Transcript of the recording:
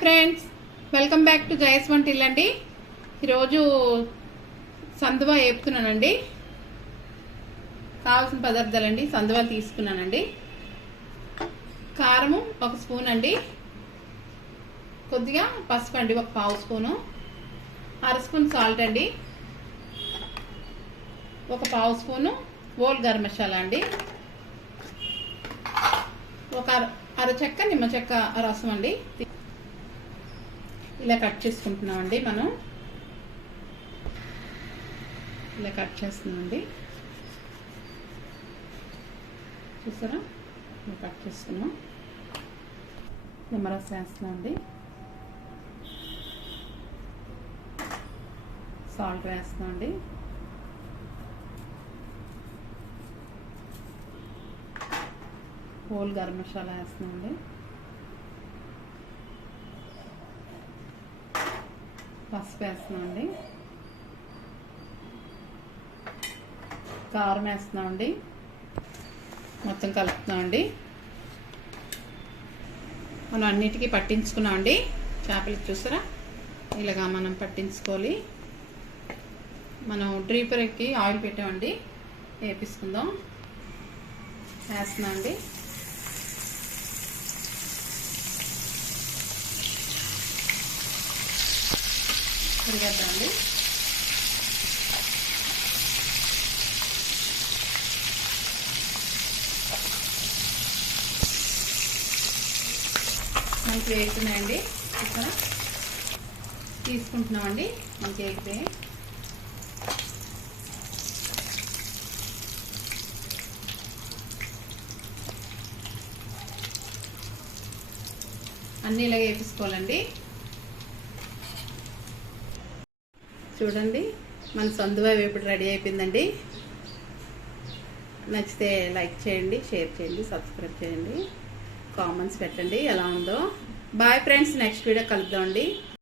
Friends, welcome back to Jaya svantaillu అండి. ఈరోజు సందువా వేపుతున్నానండి. కావాల్సిన పదార్థాలండి. సందువా తీసుకున్నానండి. కారము 1 స్పూన్ అండి, కొద్దిగా పసుపు అండి 1/2 స్పూను, 1/2 స్పూన్ సాల్ట్ అండి, 1/2 స్పూను హోల్ గరం మసాలా అండి, ఒక అరచెక్క నిమ్మ చెక్క రసం అండి. ఇలా కట్ చేసుకుంటున్నామండి. మనం ఇలా కట్ చేస్తున్నామండి. చూసారా, ఇలా కట్ చేసుకున్నాం. నిమ్మరసం వేస్తున్నామండి, సాల్ట్ వేస్తున్నామండి, హోల్ గరం మసాలా వేస్తున్నామండి, పసుపు వేస్తున్నామండి, కారం వేస్తున్నామండి, మొత్తం కలుపుతున్నామండి. మనం అన్నిటికీ పట్టించుకున్నామండి. చేపలకి చూసారా, ఇలాగా మనం పట్టించుకోవాలి. మనం డ్రీపర్కి ఆయిల్ పెట్టామండి, వేపించుకుందాం. వేస్తున్నామండి. తిరగద్దండి. మనకి వేగుతున్నాయండి. ఇక్కడ తీసుకుంటున్నామండి. మనకి వేగితే అన్నీ ఇలాగ వేపించుకోవాలండి. చూడండి, మన సందువా వేపుడు రెడీ అయిపోయిందండి. నచ్చితే లైక్ చేయండి, షేర్ చేయండి, సబ్స్క్రైబ్ చేయండి, కామెంట్స్ పెట్టండి ఎలా ఉందో. బాయ్ ఫ్రెండ్స్, నెక్స్ట్ వీడియో కలుద్దామండి.